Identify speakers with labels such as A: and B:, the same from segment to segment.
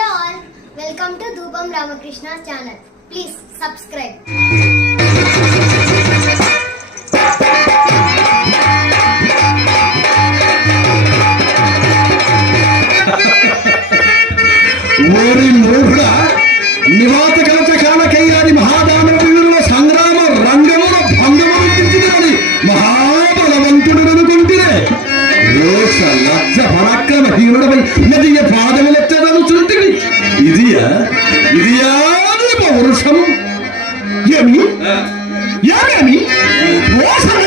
A: Hello all. Welcome to ధూపం Ramakrishna channel. Please subscribe.
B: ఓరి మూర్ఖ నివాత కనుక కాలకయ్యాని మహాదానవుల్లో సంగ్రామ చూస్తుంది ఇదియా ఇదియా పౌరుషం
C: ఏమి ఏమేమి మోసం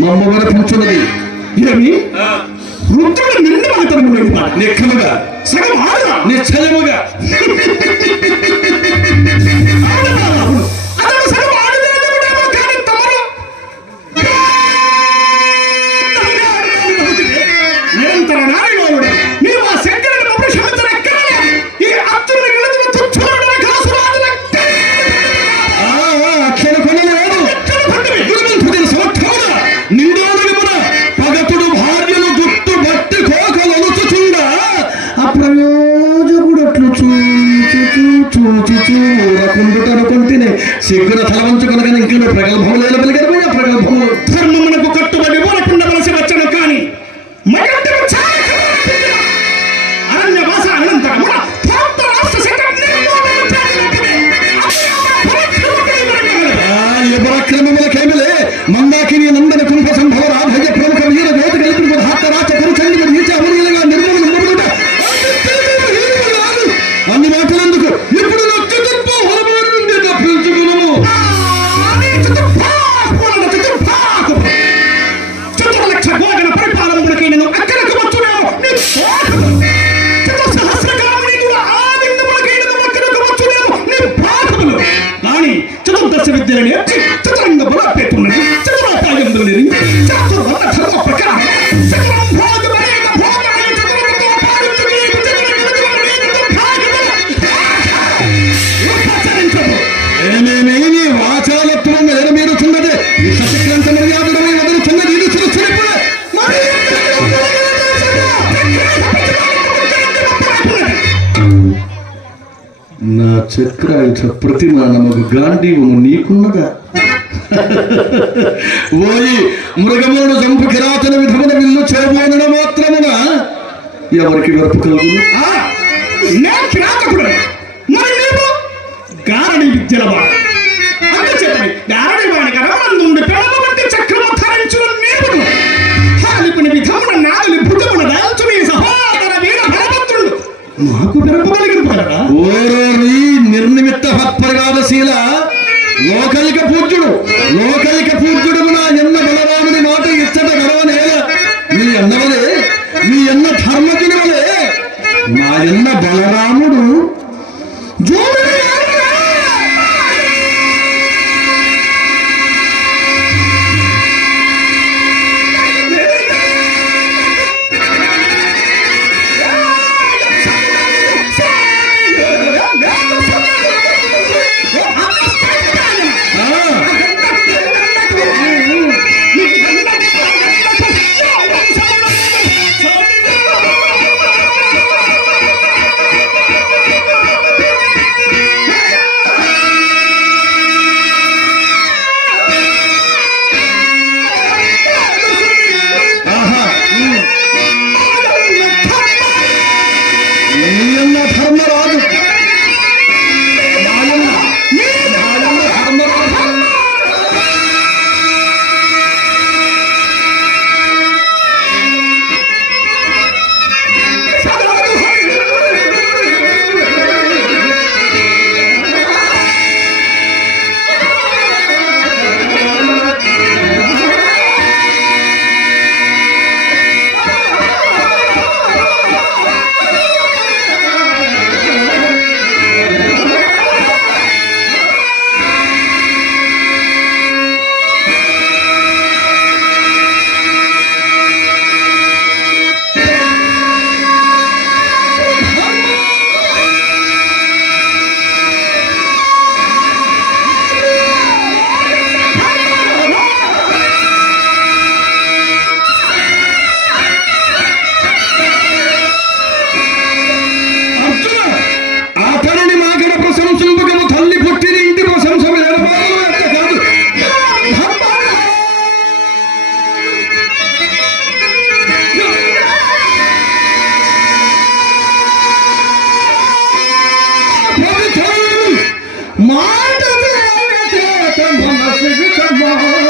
B: మమ్మల్ని కూర్చున్నది
C: ఏమి వృద్ధుడు నిన్న మాత్రం
B: నేక్షలుగా
C: సగం ఆడ
B: నిశ్చయముగా చూచి చూడకుండుటను కొంటిని సిగ్గున తలవంచుకునగా ఇంట్లో ప్రగల్భం లేదు పలిగారు ప్రగల్భం
C: ధర్మమునకు కట్టుబడి ఉండవలసి వచ్చను కానీ అరణ్య భాష
B: మంద
C: అని చతుర్దశ విద్యల నేర్చి చతురంగ బలపేతున్నది
B: ಚಕ್ರಾಂಶ ಪ್ರತಿಮಾ ನಮಗ ಗಾಂಡೀವನು ನೀಕುನ್ನದ ఓయి మృగములను చంపు కిరాతన విధమైన విల్లు చేబోనడ మాత్రమేనా? ఎవరికి వెరపు కలుగును?
C: నేను విద్యల
B: లోకలిక పూజ్యుడు లోకలిక పూజ్యుడు నా ఎన్న బలరాముని మాట ఇచ్చట గడవనేల మీ అన్నవలే మీ అన్న ధర్మకుని వలే నా ఎన్న బలరాము Thank you.